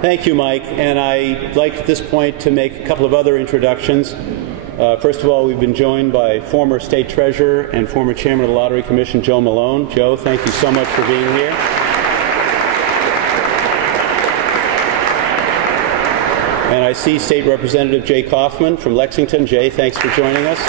Thank you, Mike. And I'd like at this point to make a couple of other introductions. First of all, we've been joined by former State Treasurer and former Chairman of the Lottery Commission, Joe Malone. Joe, thank you so much for being here. And I see State Representative Jay Kaufman from Lexington. Jay, thanks for joining us.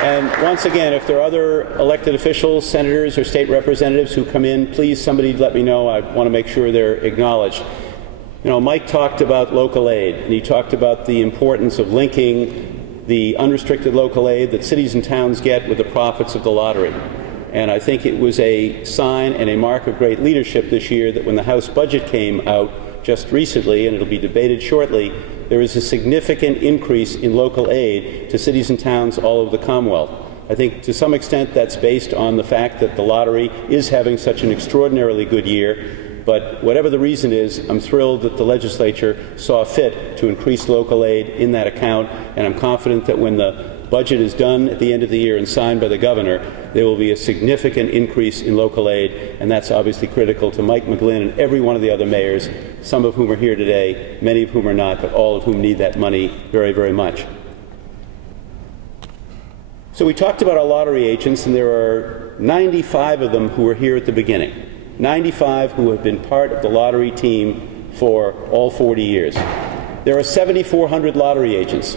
And once again, if there are other elected officials, senators, or state representatives who come in, please, somebody let me know. I want to make sure they're acknowledged. You know, Mike talked about local aid, and he talked about the importance of linking the unrestricted local aid that cities and towns get with the profits of the lottery. And I think it was a sign and a mark of great leadership this year that when the House budget came out just recently, and it'll be debated shortly, there is a significant increase in local aid to cities and towns all over the Commonwealth. I think to some extent that's based on the fact that the lottery is having such an extraordinarily good year, but whatever the reason is, I'm thrilled that the legislature saw fit to increase local aid in that account, and I'm confident that when the budget is done at the end of the year and signed by the governor, there will be a significant increase in local aid, and that's obviously critical to Mike McGlynn and every one of the other mayors, some of whom are here today, many of whom are not, but all of whom need that money very, very much. So we talked about our lottery agents, and there are 95 of them who were here at the beginning, 95 who have been part of the lottery team for all 40 years. There are 7,400 lottery agents.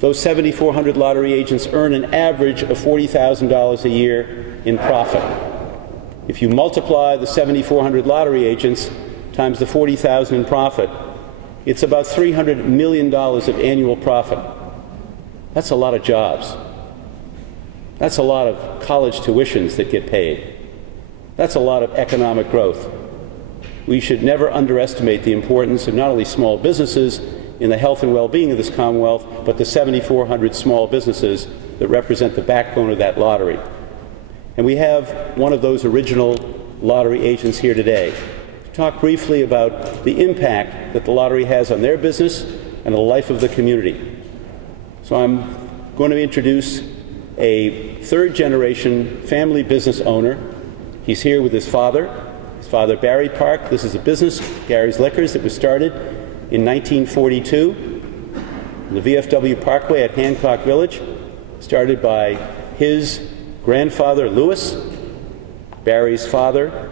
Those 7,400 lottery agents earn an average of $40,000 a year in profit. If you multiply the 7,400 lottery agents times the $40,000 in profit, it's about $300 million of annual profit. That's a lot of jobs. That's a lot of college tuitions that get paid. That's a lot of economic growth. We should never underestimate the importance of not only small businesses in the health and well-being of this Commonwealth, but the 7,400 small businesses that represent the backbone of that lottery. And we have one of those original lottery agents here today to talk briefly about the impact that the lottery has on their business and the life of the community. So I'm going to introduce a third-generation family business owner. He's here with his father Barry Park. This is a business, Gary's Liquors, that was started in 1942, the VFW Parkway at Hancock Village, started by his grandfather, Lewis, Barry's father.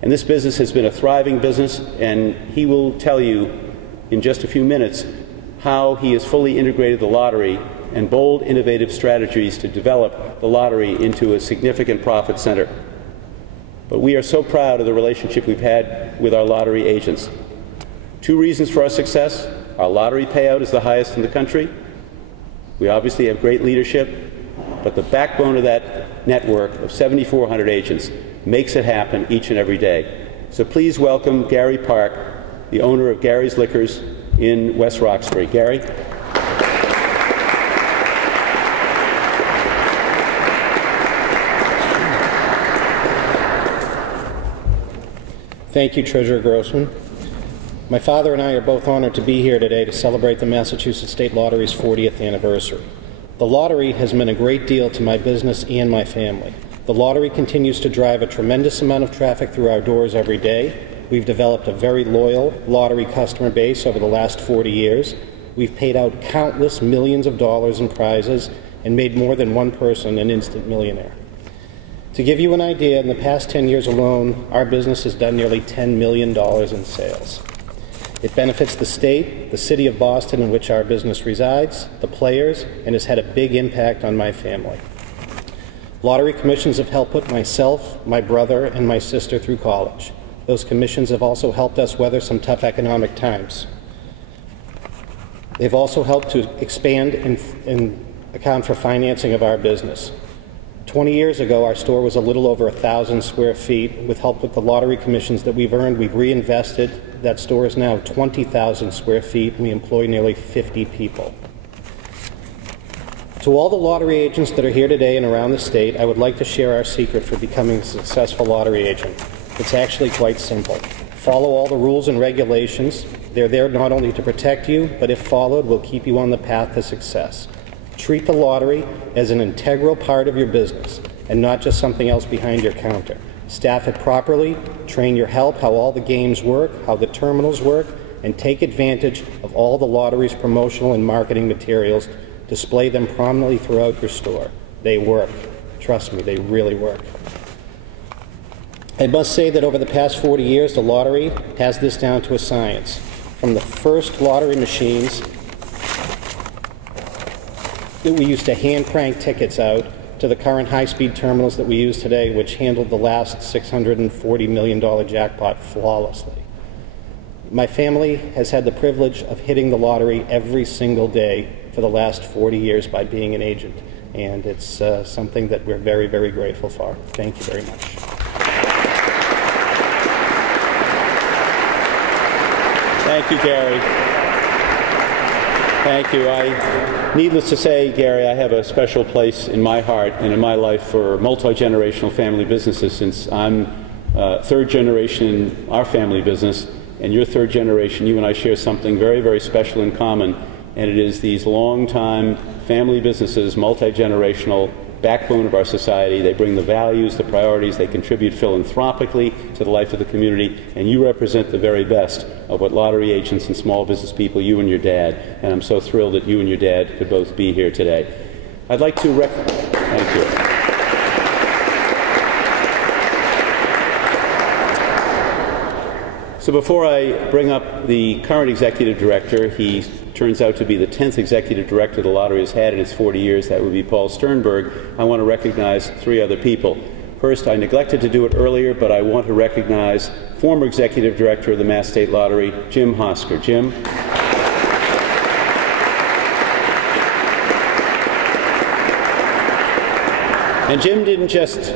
And this business has been a thriving business, and he will tell you in just a few minutes how he has fully integrated the lottery and bold, innovative strategies to develop the lottery into a significant profit center. But we are so proud of the relationship we've had with our lottery agents. Two reasons for our success. Our lottery payout is the highest in the country. We obviously have great leadership, but the backbone of that network of 7,400 agents makes it happen each and every day. So please welcome Gary Park, the owner of Gary's Liquors in West Roxbury. Gary. Thank you, Treasurer Grossman. My father and I are both honored to be here today to celebrate the Massachusetts State Lottery's 40th anniversary. The lottery has meant a great deal to my business and my family. The lottery continues to drive a tremendous amount of traffic through our doors every day. We've developed a very loyal lottery customer base over the last 40 years. We've paid out countless millions of dollars in prizes and made more than one person an instant millionaire. To give you an idea, in the past 10 years alone, our business has done nearly $10 million in sales. It benefits the state, the city of Boston in which our business resides, the players, and has had a big impact on my family. Lottery commissions have helped put myself, my brother, and my sister through college. Those commissions have also helped us weather some tough economic times. They've also helped to expand and account for financing of our business. 20 years ago, our store was a little over 1,000 square feet. With help with the lottery commissions that we've earned, we've reinvested. That store is now 20,000 square feet, and we employ nearly 50 people. To all the lottery agents that are here today and around the state, I would like to share our secret for becoming a successful lottery agent. It's actually quite simple. Follow all the rules and regulations. They're there not only to protect you, but if followed, will keep you on the path to success. Treat the lottery as an integral part of your business and not just something else behind your counter. Staff it properly, train your help how all the games work, how the terminals work, and take advantage of all the lottery's promotional and marketing materials. Display them prominently throughout your store. They work. Trust me, they really work. I must say that over the past 40 years, the lottery has this down to a science. From the first lottery machines that we used to hand crank tickets out to the current high-speed terminals that we use today, which handled the last $640 million jackpot flawlessly. My family has had the privilege of hitting the lottery every single day for the last 40 years by being an agent, and it's something that we're very, very grateful for. Thank you very much. Thank you, Gary. Thank you. Needless to say, Gary, I have a special place in my heart and in my life for multi-generational family businesses, since I'm third generation in our family business, and you're third generation. You and I share something very, very special in common, and it is these long-time family businesses, multi-generational, backbone of our society. They bring the values, the priorities, they contribute philanthropically to the life of the community, and you represent the very best of what lottery agents and small business people, you and your dad, and I'm so thrilled that you and your dad could both be here today. I'd like to thank you. So before I bring up the current executive director, he turns out to be the 10th executive director the lottery has had in its 40 years. That would be Paul Sternberg. I want to recognize three other people. First, I neglected to do it earlier, but I want to recognize former executive director of the Mass State Lottery, Jim Hosker. Jim. And Jim didn't just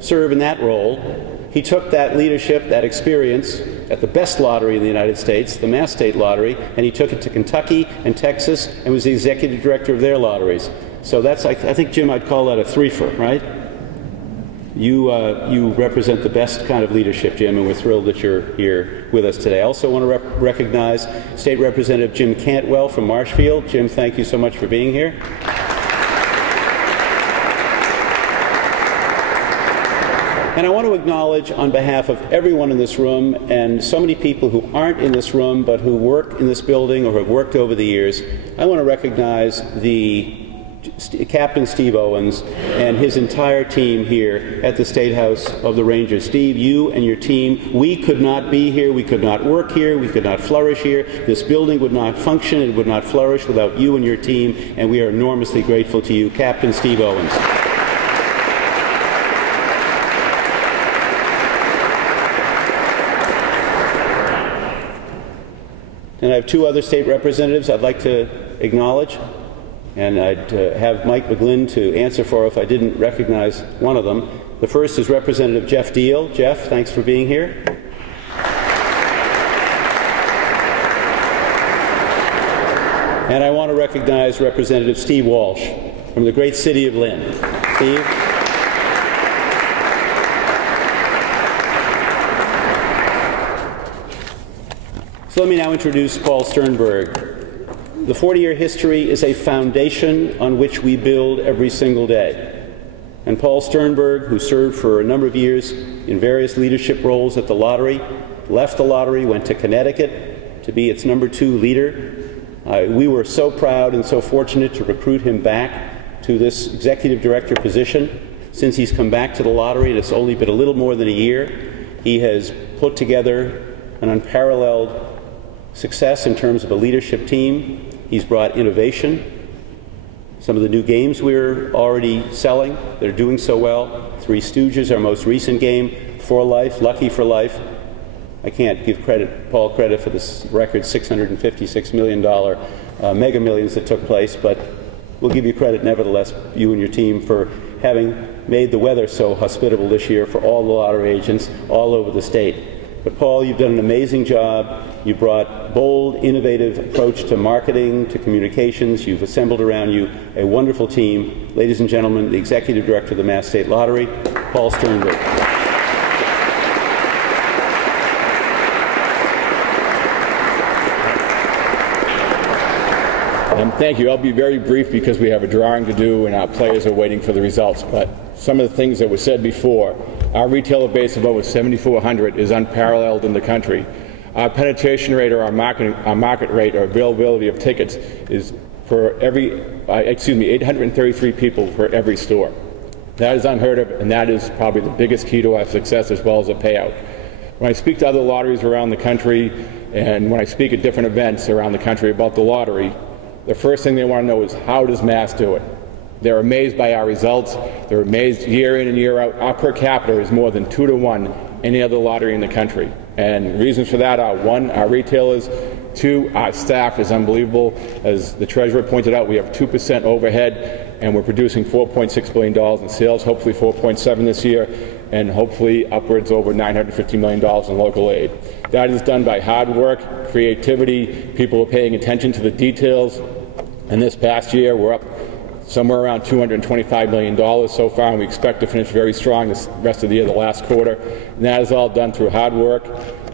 serve in that role. He took that leadership, that experience at the best lottery in the United States, the Mass State Lottery, and he took it to Kentucky and Texas and was the executive director of their lotteries. So that's, I think, Jim, I'd call that a threefer, right? You represent the best kind of leadership, Jim, and we're thrilled that you're here with us today. I also want to recognize State Representative Jim Cantwell from Marshfield. Jim, thank you so much for being here. And I want to acknowledge on behalf of everyone in this room, and so many people who aren't in this room but who work in this building or have worked over the years, I want to recognize Captain Steve Owens and his entire team here at the State House of the Rangers. Steve, you and your team, we could not be here, we could not work here, we could not flourish here. This building would not function, it would not flourish without you and your team, and we are enormously grateful to you, Captain Steve Owens. And I have two other state representatives I'd like to acknowledge, and I'd have Mike McGlynn to answer for if I didn't recognize one of them. The first is Representative Jeff Deal. Jeff, thanks for being here. And I want to recognize Representative Steve Walsh from the great city of Lynn. Steve. So let me now introduce Paul Sternberg. The 40-year history is a foundation on which we build every single day. And Paul Sternberg, who served for a number of years in various leadership roles at the lottery, left the lottery, went to Connecticut to be its #2 leader. We were so proud and so fortunate to recruit him back to this executive director position. Since he's come back to the lottery, and it's only been a little more than a year, he has put together an unparalleled success in terms of a leadership team. He's brought innovation. Some of the new games we're already selling, they're doing so well. Three Stooges, our most recent game, For Life, Lucky for Life. I can't give Paul credit for this record $656 million Mega Millions that took place, but we'll give you credit nevertheless, you and your team, for having made the weather so hospitable this year for all the lottery agents all over the state. But Paul, you've done an amazing job. You brought bold, innovative approach to marketing, to communications. You've assembled around you a wonderful team. Ladies and gentlemen, the Executive Director of the Mass State Lottery, Paul Sternberg. Thank you. I'll be very brief because we have a drawing to do and our players are waiting for the results. But some of the things that were said before, Our retailer base of over 7,400 is unparalleled in the country. Our penetration rate, or our market rate, or availability of tickets is per every, 833 people per every store. That is unheard of, and that is probably the biggest key to our success, as well as a payout. When I speak to other lotteries around the country, and when I speak at different events around the country about the lottery, the first thing they want to know is, how does Mass do it? They're amazed by our results. They're amazed year in and year out. Our per capita is more than 2 to 1 any other lottery in the country. And reasons for that are, 1, our retailers, 2, our staff is unbelievable. As the treasurer pointed out, we have 2% overhead, and we're producing $4.6 billion in sales, hopefully $4.7 this year, and hopefully upwards over $950 million in local aid. That is done by hard work, creativity, people are paying attention to the details. And this past year, we're up somewhere around $225 million so far, and we expect to finish very strong this rest of the year, the last quarter. And that is all done through hard work.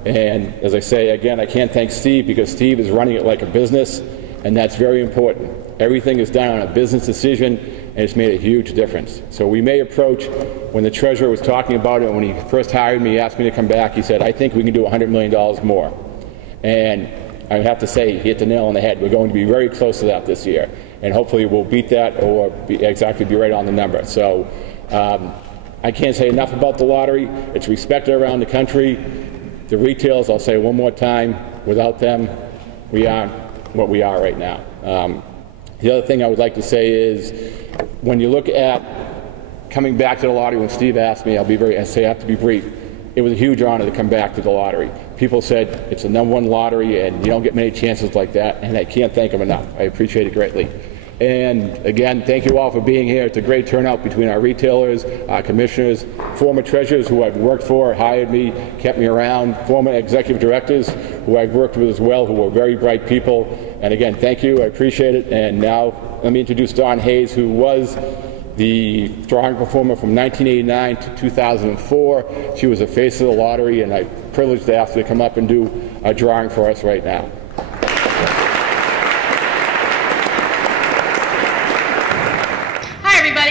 And as I say, again, I can't thank Steve, because Steve is running it like a business, and that's very important. Everything is done on a business decision, and it's made a huge difference. So we may approach, when the treasurer was talking about it, when he first hired me, he asked me to come back, he said, I think we can do $100 million more. And I have to say, he hit the nail on the head. We're going to be very close to that this year. And hopefully we'll beat that, or be right on the number. So I can't say enough about the lottery. It's respected around the country. The retailers, I'll say one more time, without them, we aren't what we are right now. The other thing I would like to say is, when you look at coming back to the lottery, when Steve asked me, I have to be brief. It was a huge honor to come back to the lottery. People said it's the #1 lottery, and you don't get many chances like that, and I can't thank them enough. I appreciate it greatly. And again, thank you all for being here. It's a great turnout between our retailers, our commissioners, former treasurers who I've worked for, hired me, kept me around, former executive directors who I've worked with as well, who were very bright people. And again, thank you. I appreciate it. And now let me introduce Dawn Hayes, who was the drawing performer from 1989 to 2004. She was the face of the lottery, and I'm privileged to ask her to come up and do a drawing for us right now.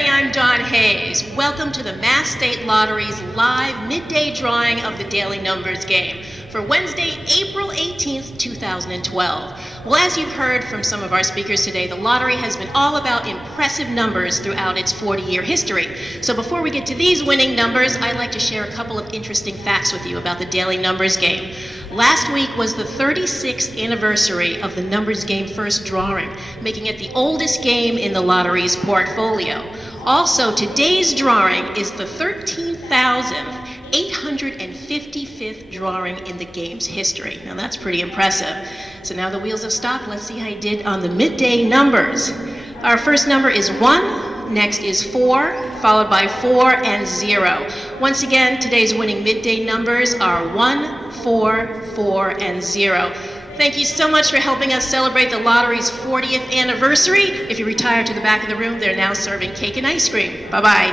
I'm Dawn Hayes. Welcome to the Mass State Lottery's live midday drawing of the Daily Numbers Game for Wednesday, April 18th, 2012. Well, as you've heard from some of our speakers today, the lottery has been all about impressive numbers throughout its 40-year history. So before we get to these winning numbers, I'd like to share a couple of interesting facts with you about the Daily Numbers Game. Last week was the 36th anniversary of the Numbers Game first drawing, making it the oldest game in the lottery's portfolio. Also, today's drawing is the 13,855th drawing in the game's history. Now that's pretty impressive. So now the wheels have stopped. Let's see how you did on the midday numbers. Our first number is 1, next is 4, followed by 4 and 0. Once again, today's winning midday numbers are 1, 4, 4, and 0. Thank you so much for helping us celebrate the lottery's 40th anniversary. If you retire to the back of the room, they're now serving cake and ice cream. Bye-bye.